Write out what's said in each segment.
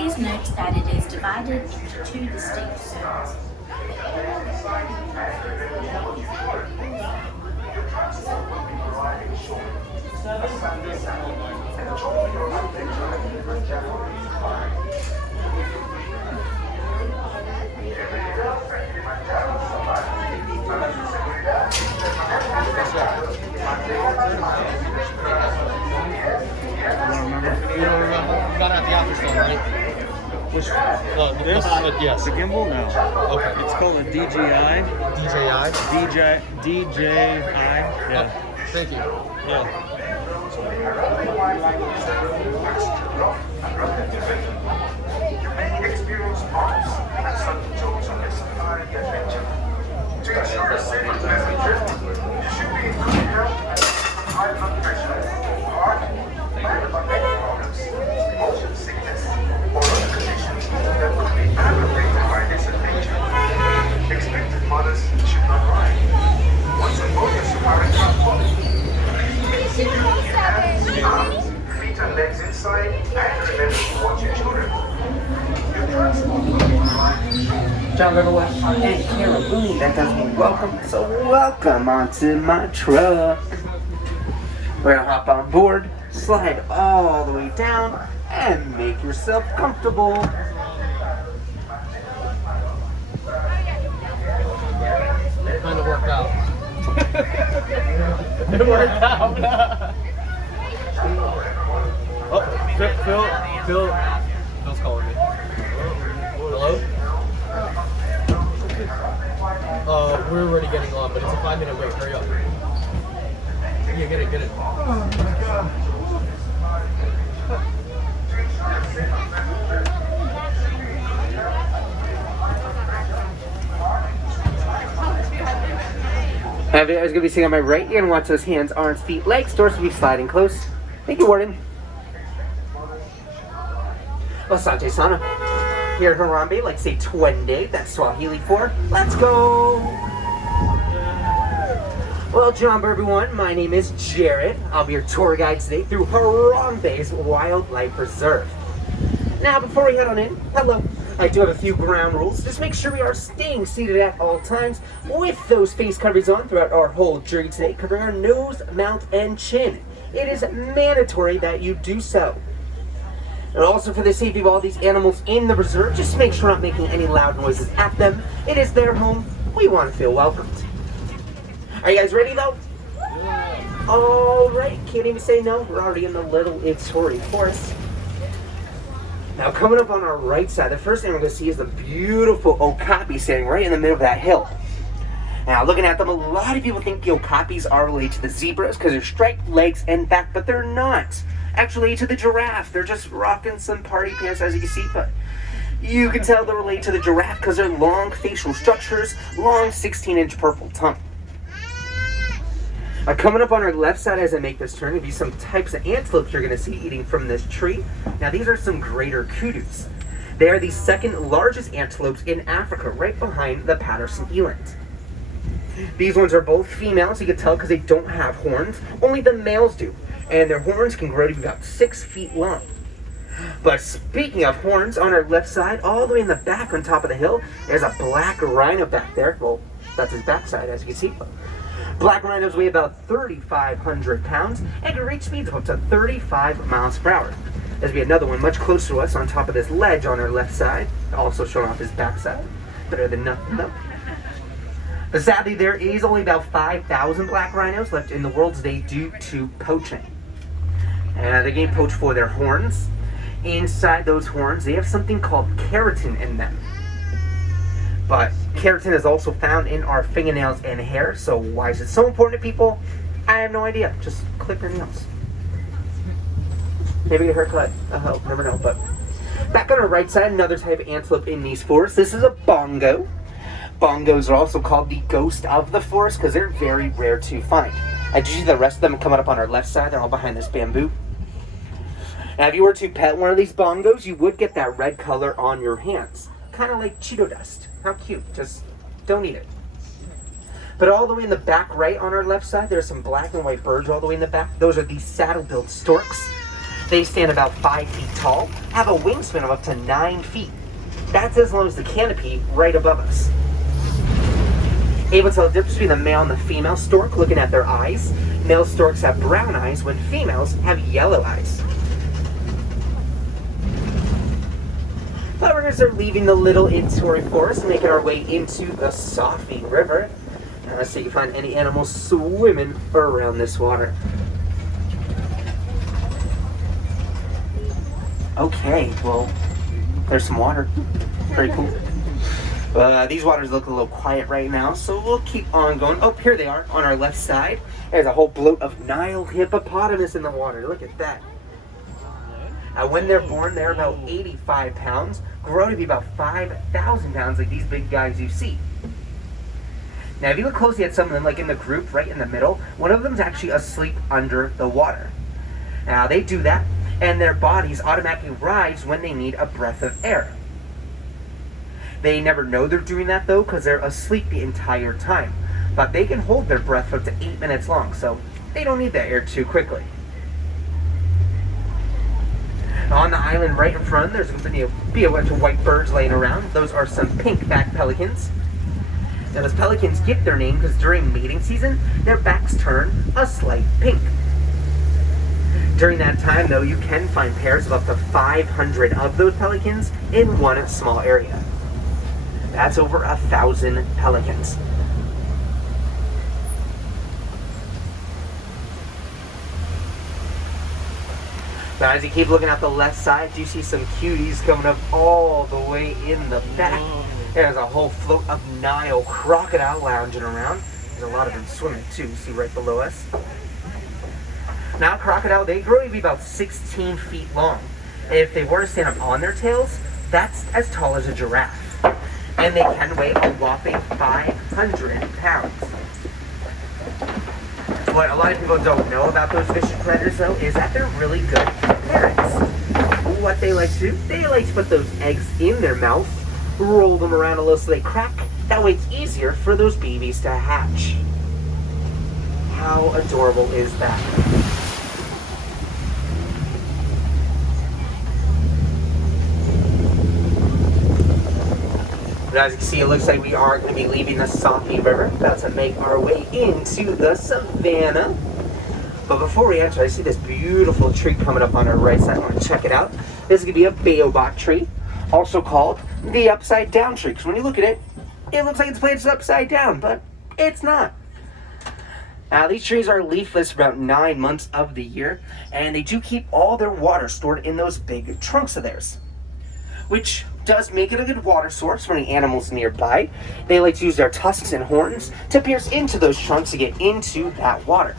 Please note that it is divided into two distinct zones. You don't remember? You got it at the office though, right? Which This? Yes. the gimbal? No. Okay. It's called a DJI. DJI. DJI. Yeah. Thank you. Yeah. You may experience bumps and sudden jolts on this adventure. To ensure a safe and pleasant trip, you should be in good health and high blood pressure, heart, and other problems, motion sickness, or other conditions that could be aggravated by this adventure. Expected mothers should not ride. Once on board your safari transport, please keep your hands, arms, feet and legs inside and remember to watch your children. Your transport will be provided. John Riverway and Kara Booney, that does mean welcome. So welcome onto my truck. We're gonna hop on board, slide all the way down, and make yourself comfortable. Kind of worked out. It worked out. Oh, Phil's calling me. Hello? We're already getting on, but it's a 5-minute wait. Hurry up. Yeah, get it. I was gonna be sitting on my right. You're gonna watch those hands, arms, feet, legs, doors will be sliding close. Thank you, Warden. Asante Sana. Here at Harambe, like say Twende, that's Swahili for let's go. Well, John, everyone, my name is Jared. I'll be your tour guide today through Harambe's Wildlife Reserve. Now, before we head on in, hello. I do have a few ground rules. Just make sure we are staying seated at all times with those face coverings on throughout our whole journey today, covering our nose, mouth, and chin. It is mandatory that you do so. And also for the safety of all these animals in the reserve, just make sure we're not making any loud noises at them. It is their home. We want to feel welcomed. Are you guys ready though? All right, can't even say no. We're already in the Little Ituri Forest. Now coming up on our right side, the first thing we're going to see is the beautiful okapi standing right in the middle of that hill. Now looking at them, a lot of people think the okapis are related to the zebras because they're striped legs and back, but they're not. Actually, to the giraffe. They're just rocking some party pants, as you can see, but you can tell they're related to the giraffe because they're long facial structures, long 16-inch purple tongue. Coming up on our left side as I make this turn, will be some types of antelopes you're going to see eating from this tree. Now, these are some greater kudus. They are the second largest antelopes in Africa, right behind the Patterson eland. These ones are both females, you can tell because they don't have horns. Only the males do. And their horns can grow to be about 6 feet long. But speaking of horns, on our left side, all the way in the back on top of the hill, there's a black rhino back there. Well, that's his backside, as you can see. Black rhinos weigh about 3,500 pounds and can reach speeds of up to 35 miles per hour. There's be another one much closer to us on top of this ledge on our left side, also showing off his backside. Better than nothing, though. But sadly, there is only about 5,000 black rhinos left in the world today due to poaching. They're getting poached for their horns. Inside those horns, they have something called keratin in them. But keratin is also found in our fingernails and hair, so why is it so important to people? I have no idea. Just clip your nails. Maybe a haircut. Never know. But back on our right side, another type of antelope in these forests. This is a bongo. Bongos are also called the ghost of the forest because they're very rare to find. I do see the rest of them coming up on our left side. They're all behind this bamboo. Now, if you were to pet one of these bongos, you would get that red color on your hands. Kind of like Cheeto dust. How cute. Just don't eat it. But all the way in the back right on our left side, there's some black and white birds all the way in the back. Those are the saddle-billed storks. They stand about 5 feet tall, have a wingspan of up to 9 feet. That's as long as the canopy right above us. Able to tell the difference between the male and the female stork looking at their eyes. Male storks have brown eyes when females have yellow eyes. Plovers are leaving the little Innisfree Forest, making our way into the Safi River. Now let's see if you find any animals swimming around this water. Okay, well, there's some water. Very cool. These waters look a little quiet right now, so we'll keep on going. Oh, here they are on our left side. There's a whole bloat of Nile hippopotamus in the water. Look at that. When they're born, they're about 85 pounds, grow to be about 5,000 pounds like these big guys you see. Now, if you look closely at some of them, like in the group right in the middle, one of them is actually asleep under the water. Now, they do that, and their bodies automatically rise when they need a breath of air. They never know they're doing that, though, because they're asleep the entire time. But they can hold their breath for up to 8 minutes long, so they don't need that air too quickly. On the island right in front, there's going to be a bunch of white birds laying around. Those are some pink-backed pelicans. Now, those pelicans get their name because during mating season, their backs turn a slight pink. During that time, though, you can find pairs of up to 500 of those pelicans in one small area. That's over 1,000 pelicans. Now, as you keep looking at the left side, you see some cuties coming up all the way in the back. There's a whole float of Nile crocodile lounging around. There's a lot of them swimming too, you see right below us. Now, crocodile, they grow to be about 16 feet long. And if they were to stand up on their tails, that's as tall as a giraffe. And they can weigh a whopping 500 pounds. What a lot of people don't know about those vicious predators, though, is that they're really good parents. What they like to do, they like to put those eggs in their mouth, roll them around a little so they crack. That way it's easier for those babies to hatch. How adorable is that? But as you can see, it looks like we are going to be leaving the Safi River, about to make our way into the savannah. But before we enter, I see this beautiful tree coming up on our right side. I want to check it out. This is going to be a baobab tree, also called the upside down tree. Because when you look at it, it looks like it's planted upside down, but it's not. Now, these trees are leafless for about 9 months of the year, and they do keep all their water stored in those big trunks of theirs, which does make it a good water source for any animals nearby. They like to use their tusks and horns to pierce into those trunks to get into that water.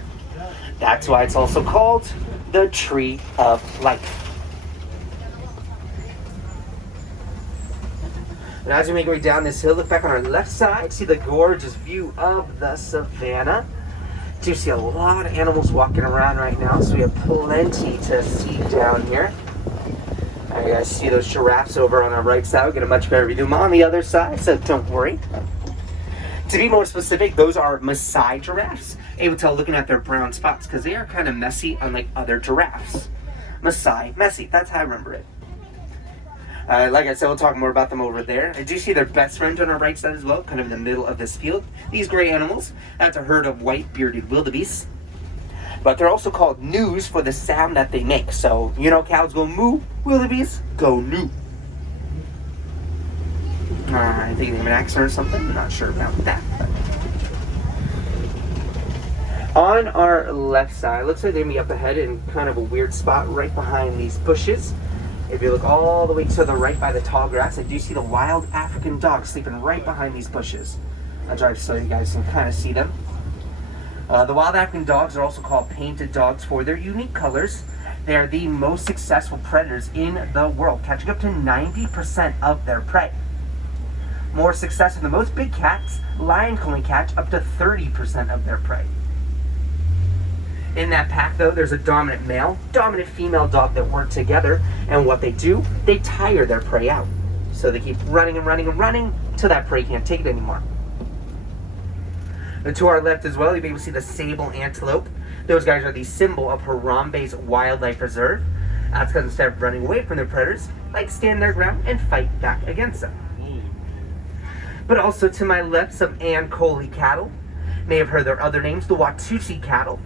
That's why it's also called the Tree of Life. And as we make our way down this hill, look back on our left side, see the gorgeous view of the savannah. Do see a lot of animals walking around right now, so we have plenty to see down here. You guys see those giraffes over on our right side. We'll get a much better view of them on the other side, so don't worry. To be more specific, those are Maasai giraffes. Able to tell looking at their brown spots, because they are kind of messy unlike other giraffes. Maasai, messy, that's how I remember it. Like I said, we'll talk more about them over there. I do see their best friends on our right side as well, kind of in the middle of this field. These gray animals, that's a herd of white bearded wildebeest. But they're also called gnu's for the sound that they make. So, you know, cows go moo, wildebeest go gnu. I think they have an accent or something. I'm not sure about that. But on our left side, looks like they're going to be up ahead in kind of a weird spot right behind these bushes. If you look all the way to the right by the tall grass, I do see the wild African dog sleeping right behind these bushes. I'll try so you guys can kind of see them. The wild African dogs are also called painted dogs for their unique colors. They are the most successful predators in the world, catching up to 90% of their prey. More success than the most big cats, lions can only catch up to 30% of their prey. In that pack, though, there's a dominant male, dominant female dog that work together, and what they do, they tire their prey out. So they keep running and running and running till that prey can't take it anymore. And to our left as well, you'll be able to see the sable antelope. Those guys are the symbol of Harambe's Wildlife Reserve. That's because instead of running away from their predators, they like to stand their ground and fight back against them. But also to my left, some Ankole cattle. May have heard their other names, the Watusi cattle.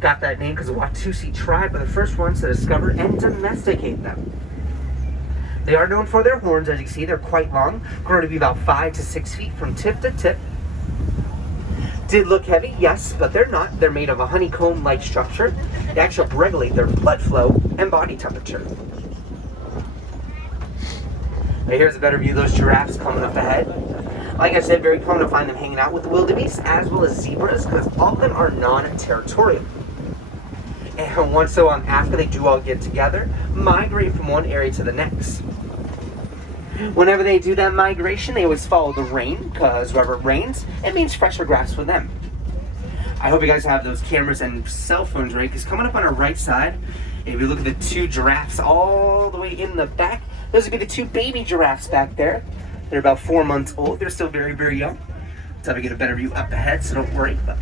Got that name because the Watusi tribe were the first ones to discover and domesticate them. They are known for their horns, as you see. They're quite long, grow to be about 5 to 6 feet from tip to tip. Did look heavy, yes, but they're not. They're made of a honeycomb-like structure. They actually regulate their blood flow and body temperature. Now here's a better view of those giraffes coming up ahead. Like I said, very common to find them hanging out with wildebeest as well as zebras because all of them are non-territorial. And once so on after they do all get together, migrate from one area to the next. Whenever they do that migration, they always follow the rain because wherever it rains, it means fresher grass for them. I hope you guys have those cameras and cell phones ready because coming up on our right side, if you look at the two giraffes all the way in the back, those would be the two baby giraffes back there. They're about 4 months old. They're still very, very young. Let's have to get a better view up ahead, so don't worry. But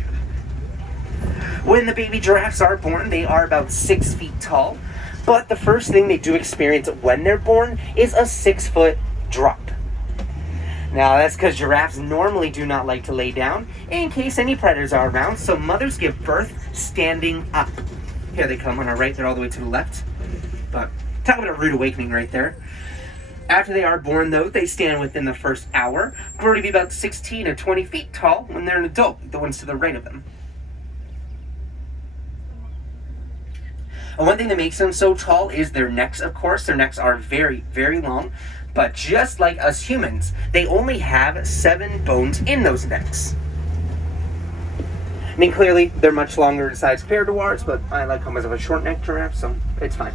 when the baby giraffes are born, they are about 6 feet tall. But the first thing they do experience when they're born is a 6-foot drop. Now that's because giraffes normally do not like to lay down in case any predators are around, so mothers give birth standing up. Here they come on our right, they're all the way to the left. But talk about a rude awakening right there. After they are born, though, they stand within the first hour, grow to be about 16 or 20 feet tall when they're an adult, the ones to the right of them. And one thing that makes them so tall is their necks, of course. Their necks are very, very long, but just like us humans, they only have 7 bones in those necks. I mean, clearly, they're much longer in size compared to ours, but I like them as a short-necked giraffe, so it's fine.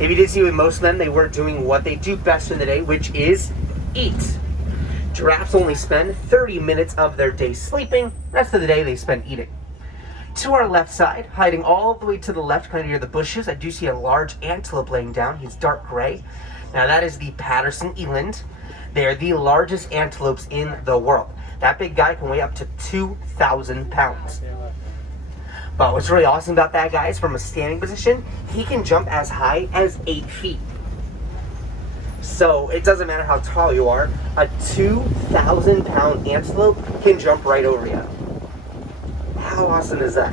If you did see with most of them, they weren't doing what they do best in the day, which is eat. Giraffes only spend 30 minutes of their day sleeping. The rest of the day they spend eating. To our left side, hiding all the way to the left, kind of near the bushes, I do see a large antelope laying down. He's dark gray. Now that is the Patterson eland. They are the largest antelopes in the world. That big guy can weigh up to 2,000 pounds. But what's really awesome about that guy is from a standing position, he can jump as high as 8 feet. So it doesn't matter how tall you are, a 2,000 pound antelope can jump right over you. How awesome is that?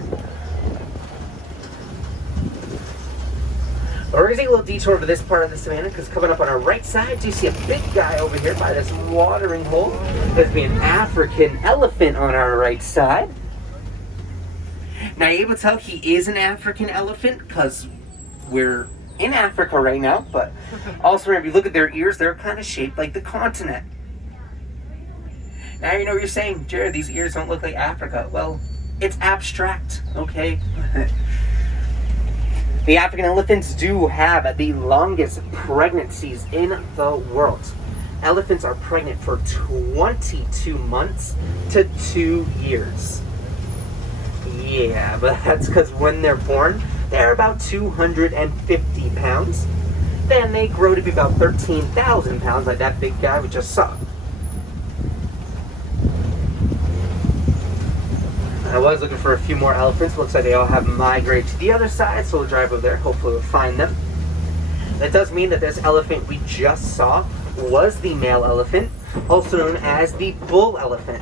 We're going to take a little detour to this part of the savannah because coming up on our right side, you see a big guy over here by this watering hole. There's be an African elephant on our right side. Now you're able to tell he is an African elephant because we're in Africa right now, but also if you look at their ears, they're kind of shaped like the continent. Now you know what you're saying, Jared, these ears don't look like Africa. Well, it's abstract, okay? The African elephants do have the longest pregnancies in the world. Elephants are pregnant for 22 months to 2 years. Yeah, but that's because when they're born, they're about 250 pounds. Then they grow to be about 13,000 pounds, like that big guy we just saw. I was looking for a few more elephants. Looks like they all have migrated to the other side, so we'll drive over there. Hopefully we'll find them. That does mean that this elephant we just saw was the male elephant, also known as the bull elephant.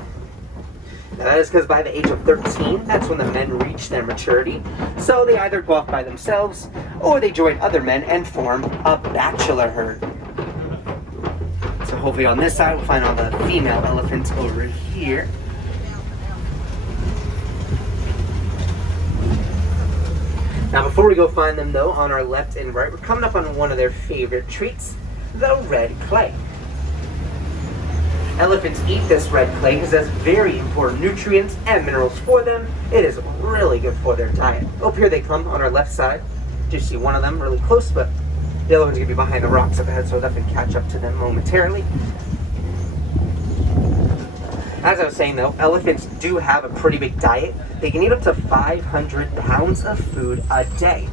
Now that is because by the age of 13, that's when the men reach their maturity. So they either go off by themselves, or they join other men and form a bachelor herd. So hopefully on this side, we'll find all the female elephants over here. Now before we go find them though, on our left and right, we're coming up on one of their favorite treats, the red clay. Elephants eat this red clay because it has very important nutrients and minerals for them. It is really good for their diet. Up here they come on our left side. Just see one of them really close, but the other one's going to be behind the rocks up ahead, so I'll definitely catch up to them momentarily. As I was saying though, elephants do have a pretty big diet. They can eat up to 500 pounds of food a day.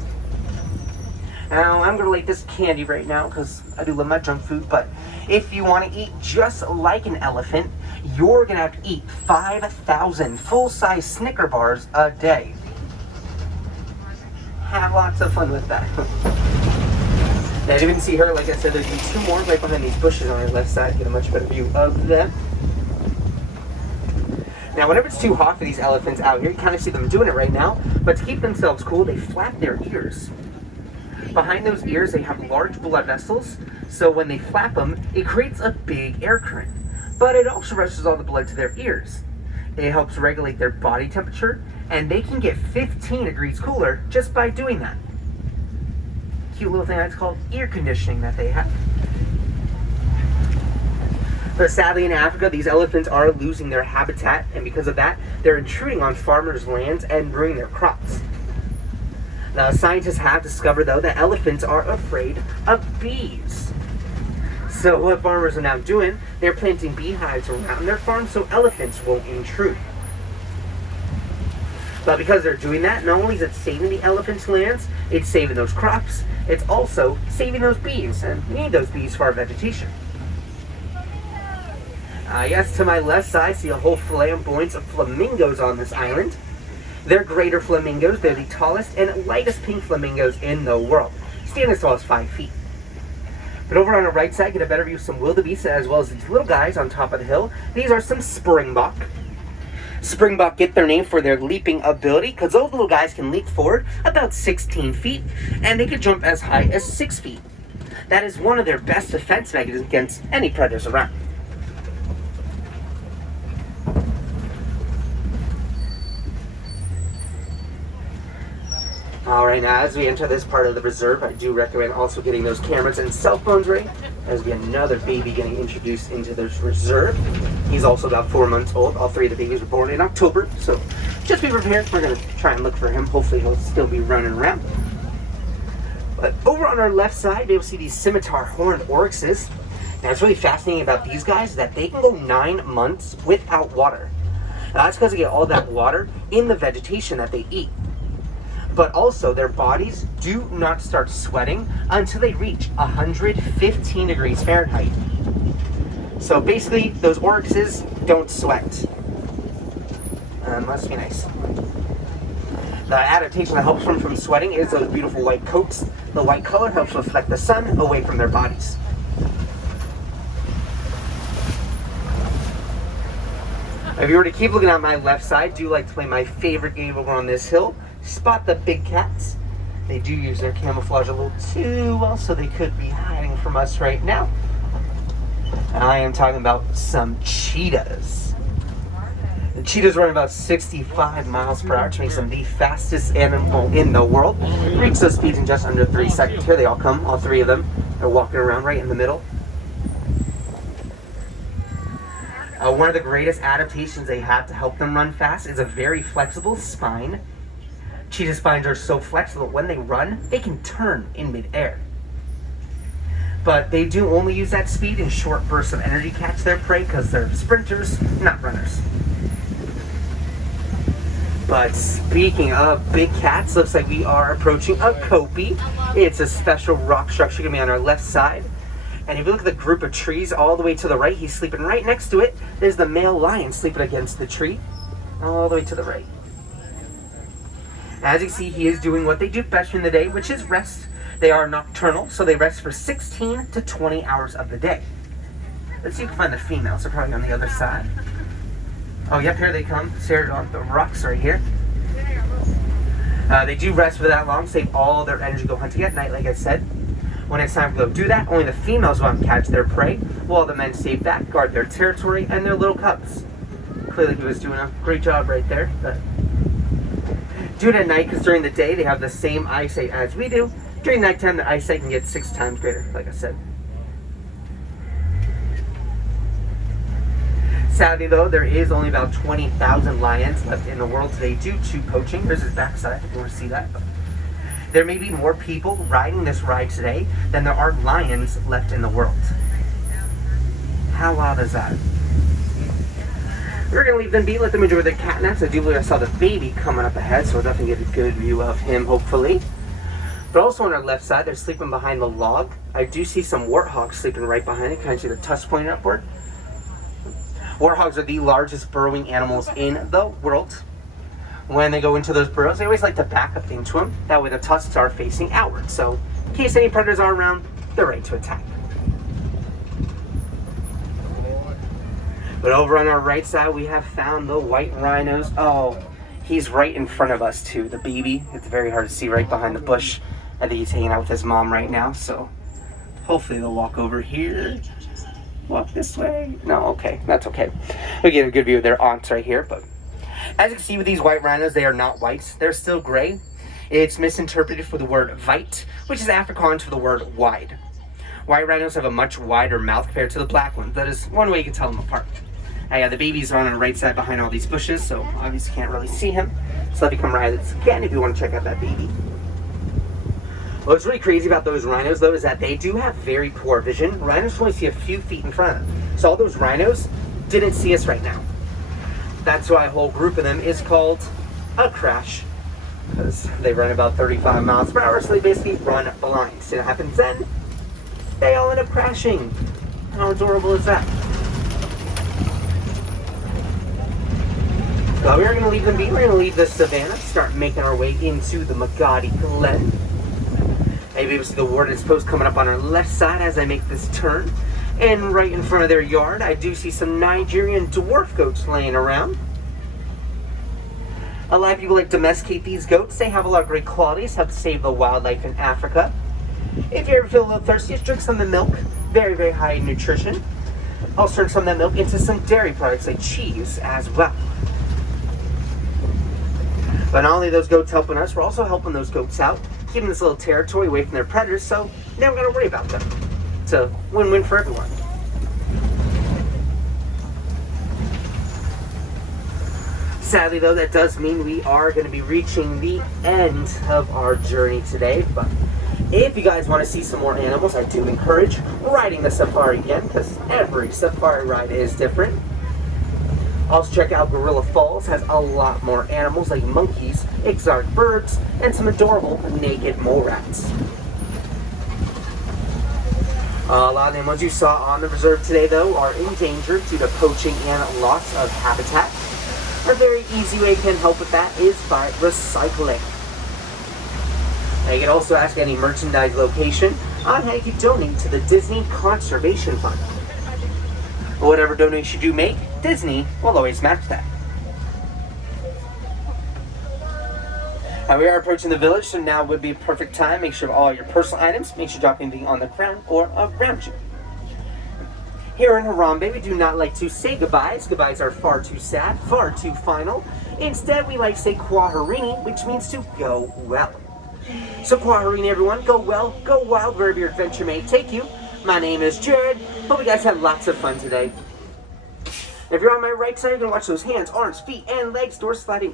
Now, I'm going to like this candy right now because I do love my junk food, but if you want to eat just like an elephant, you're going to have to eat 5,000 full-size Snicker bars a day. have lots of fun with that. Now, you can see her, like I said, there'd be two more right behind these bushes on our left side. Get a much better view of them. Now, whenever it's too hot for these elephants out here, you kind of see them doing it right now, but to keep themselves cool, they flap their ears. Behind those ears, they have large blood vessels, so when they flap them, it creates a big air current. But it also rushes all the blood to their ears. It helps regulate their body temperature, and they can get 15 degrees cooler just by doing that. Cute little thing that's called ear conditioning that they have. But sadly in Africa, these elephants are losing their habitat, and because of that, they're intruding on farmers' lands and ruining their crops. Now, scientists have discovered, though, that elephants are afraid of bees. So what farmers are now doing, they're planting beehives around their farm so elephants won't intrude. But because they're doing that, not only is it saving the elephants' lands, it's saving those crops, it's also saving those bees, and we need those bees for our vegetation. Yes, to my left side, I see a whole flamboyance of flamingos on this island. They're greater flamingos. They're the tallest and lightest pink flamingos in the world, standing as tall as 5 feet. But over on the right side, get a better view of some wildebeest as well as these little guys on top of the hill. These are some springbok. Springbok get their name for their leaping ability because those little guys can leap forward about 16 feet and they can jump as high as 6 feet. That is one of their best defense mechanisms against any predators around. Alright, now as we enter this part of the reserve, I do recommend also getting those cameras and cell phones ready, as we have another baby getting introduced into this reserve. He's also about 4 months old. All three of the babies were born in October, so just be prepared. We're going to try and look for him. Hopefully he'll still be running around. But over on our left side, you'll see these scimitar horned oryxes. Now what's really fascinating about these guys is that they can go 9 months without water. Now that's because they get all that water in the vegetation that they eat. But also their bodies do not start sweating until they reach 115 degrees Fahrenheit. So basically, those oryxes don't sweat. Must be nice. The adaptation that helps them from sweating is those beautiful white coats. The white color helps reflect the sun away from their bodies. If you were to keep looking at my left side, I do like to play my favorite game over on this hill. Spot the big cats. They do use their camouflage a little too well, so they could be hiding from us right now. And I am talking about some cheetahs. The cheetahs run about 65 miles per hour, which makes them the fastest animal in the world. Reach those speeds in just under 3 seconds. Here they all come, all three of them. They're walking around right in the middle. One of the greatest adaptations they have to help them run fast is a very flexible spine. Cheetah spines are so flexible, when they run, they can turn in midair. But they do only use that speed in short bursts of energy to catch their prey because they're sprinters, not runners. But speaking of big cats, looks like we are approaching a kopie. It's a special rock structure going to be on our left side. And if you look at the group of trees all the way to the right, he's sleeping right next to it. There's the male lion sleeping against the tree, all the way to the right. As you see, he is doing what they do best in the day, which is rest. They are nocturnal, so they rest for 16 to 20 hours of the day. Let's see if we can find the females. They're probably on the other side. Oh, yep, here they come. They're on the rocks right here. They do rest for that long, save all their energy, go hunting at night, like I said. When it's time to go do that, only the females go out and catch their prey, while the men stay back, guard their territory and their little cubs. Clearly he was doing a great job right there. But do it at night, because during the day they have the same eyesight as we do. During nighttime, the eyesight can get 6 times greater, like I said. Sadly though, there is only about 20,000 lions left in the world today due to poaching. There's his backside, if you want to see that. There may be more people riding this ride today than there are lions left in the world. How wild is that? We're going to leave them be, let them enjoy their cat naps. I do believe I saw the baby coming up ahead, so we'll definitely get a good view of him, hopefully. But also on our left side, they're sleeping behind the log. I do see some warthogs sleeping right behind it. Can I see the tusks pointing upward? Warthogs are the largest burrowing animals in the world. When they go into those burrows, they always like to back up into them. That way the tusks are facing outward. So in case any predators are around, they're ready to attack. But over on our right side, we have found the white rhinos. Oh, he's right in front of us too, the baby. It's very hard to see right behind the bush. I think he's hanging out with his mom right now, so hopefully they'll walk over here. Walk this way. No, okay, that's okay. We get a good view of their aunts right here, but as you can see with these white rhinos, they are not white. They're still gray. It's misinterpreted for the word vite, which is Afrikaans for the word wide. White rhinos have a much wider mouth compared to the black ones. That is one way you can tell them apart. Yeah, the babies are on the right side behind all these bushes, so obviously can't really see him. So let me come right again if you want to check out that baby. What's really crazy about those rhinos, though, is that they do have very poor vision. Rhinos can only see a few feet in front of them. So all those rhinos didn't see us right now. That's why a whole group of them is called a crash, because they run about 35 miles per hour, so they basically run blind. So what happens then? They all end up crashing. How adorable is that? So we're going to leave them be. We're going to leave the savannah, start making our way into the Magadi Glen. Maybe you'll see the Warden's Post coming up on our left side as I make this turn. And right in front of their yard, I do see some Nigerian dwarf goats laying around. A lot of people like to domesticate these goats. They have a lot of great qualities, help save the wildlife in Africa. If you ever feel a little thirsty, just drink some of the milk. Very, very high in nutrition. Also turn some of that milk into some dairy products like cheese as well. But not only are those goats helping us, we're also helping those goats out, keeping this little territory away from their predators, so you never gotta worry about them. It's a win-win for everyone. Sadly though, that does mean we are going to be reaching the end of our journey today, but if you guys want to see some more animals, I do encourage riding the safari again, because every safari ride is different. Also check out Gorilla Falls, has a lot more animals like monkeys, exotic birds, and some adorable naked mole rats. A lot of the animals you saw on the reserve today, though, are endangered due to poaching and loss of habitat. A very easy way you can help with that is by recycling. Now you can also ask any merchandise location on how you can donate to the Disney Conservation Fund. Whatever donation you make, Disney will always match that. We are approaching the village, so now would be a perfect time. Make sure all your personal items, make sure you drop anything on the ground or around you. Here in Harambe, we do not like to say goodbyes. Goodbyes are far too sad, far too final. Instead, we like to say Kwaherini, which means to go well. So Kwaherini, everyone, go well, go wild wherever your adventure may take you. My name is Jared. Hope you guys had lots of fun today. If you're on my right side, you're going to watch those hands, arms, feet, and legs, doors sliding